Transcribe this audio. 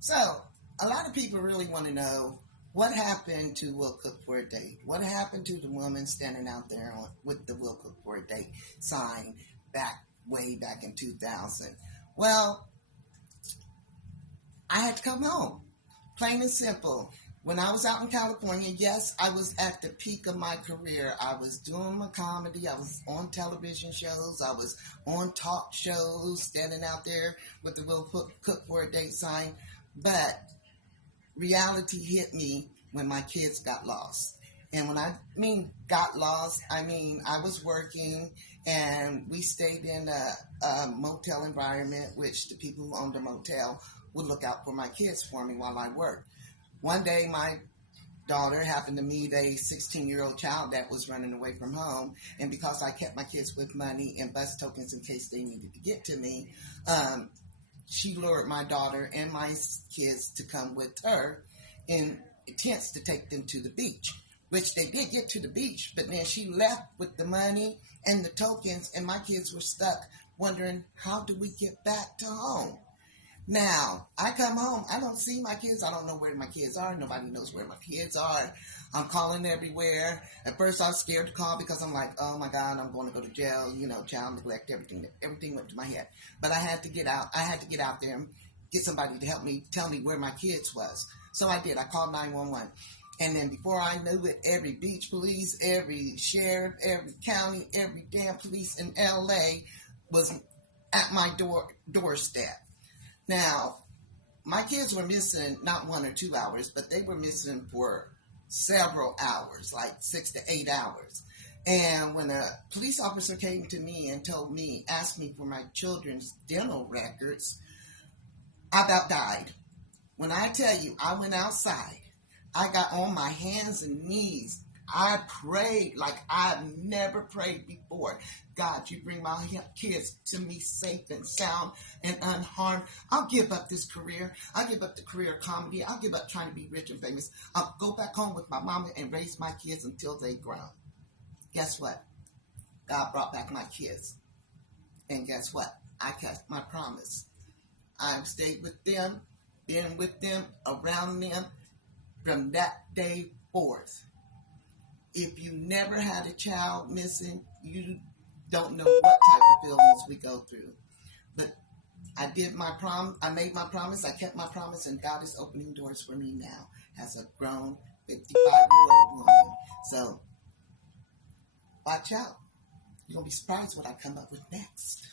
So, a lot of people really want to know what happened to Will Cook for a Date. What happened to the woman standing out there with the Will Cook for a Date sign way back in 2000? Well, I had to come home. Plain and simple. When I was out in California, yes, I was at the peak of my career. I was doing my comedy. I was on television shows. I was on talk shows, standing out there with the Will Cook for a Date sign. But reality hit me when my kids got lost. And when I mean got lost, I mean I was working and we stayed in a motel environment, which the people who owned the motel would look out for my kids for me while I worked. One day, my daughter happened to meet a 16-year-old child that was running away from home. And because I kept my kids with money and bus tokens in case they needed to get to me, she lured my daughter and my kids to come with her in attempts to take them to the beach, which they did get to the beach, but then she left with the money and the tokens, and my kids were stuck wondering, how do we get back to home? Now, I come home, I don't see my kids, I don't know where my kids are, nobody knows where my kids are. I'm calling everywhere. At first I was scared to call because I'm like, oh my God, I'm going to go to jail, child neglect, everything went to my head. But I had to get out there and get somebody to help me, tell me where my kids was. So I did, I called 911. And then before I knew it, every beach police, every sheriff, every county, every damn police in LA was at my doorstep. Now, my kids were missing not 1 or 2 hours, but they were missing for several hours, like 6 to 8 hours. And when a police officer came to me and asked me for my children's dental records, I about died. When I tell you, I went outside, I got on my hands and knees. I prayed like I've never prayed before. God, you bring my kids to me safe and sound and unharmed. I'll give up this career. I'll give up the career of comedy. I'll give up trying to be rich and famous. I'll go back home with my mama and raise my kids until they grow. Guess what? God brought back my kids. And guess what? I kept my promise. I've stayed with them, been with them, around them from that day forth. If you never had a child missing, you don't know what type of feelings we go through. But I did my I made my promise, I kept my promise, and God is opening doors for me now as a grown 55-year-old woman. So, watch out. You're going to be surprised what I come up with next.